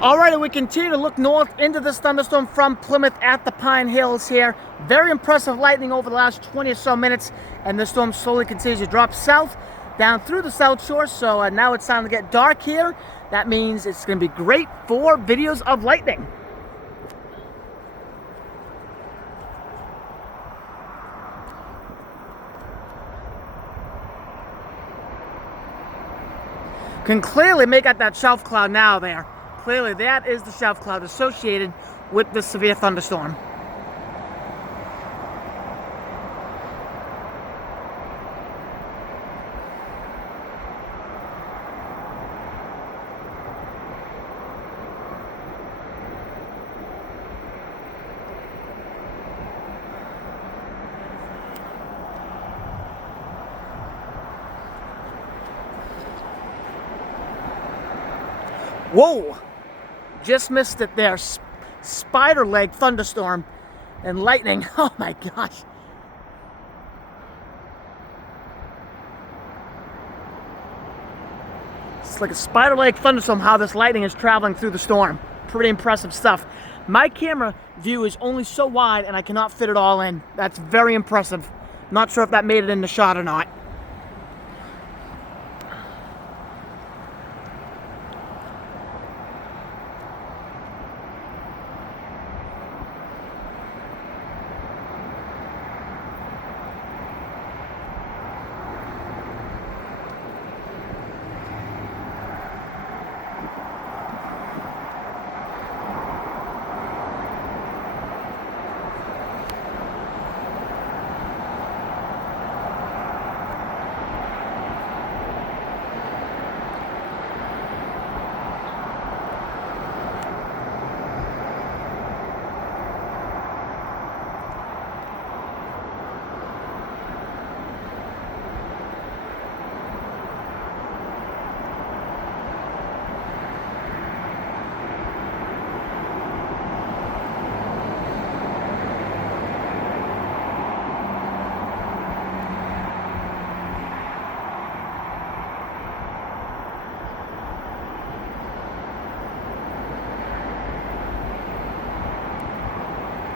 Alright, we continue to look north into this thunderstorm from Plymouth at the Pine Hills here. Very impressive lightning over the last 20 or so minutes, and the storm slowly continues to drop south, down through the South Shore, so now it's time to get dark here. That means it's going to be great for videos of lightning. Can clearly make out that shelf cloud now there. Clearly, that is the shelf cloud associated with this severe thunderstorm. Whoa! Just missed it there. Spider leg thunderstorm and lightning. Oh my gosh. It's like a spider leg thunderstorm how this lightning is traveling through the storm. Pretty impressive stuff. My camera view is only so wide and I cannot fit it all in. That's very impressive. Not sure if that made it in the shot or not.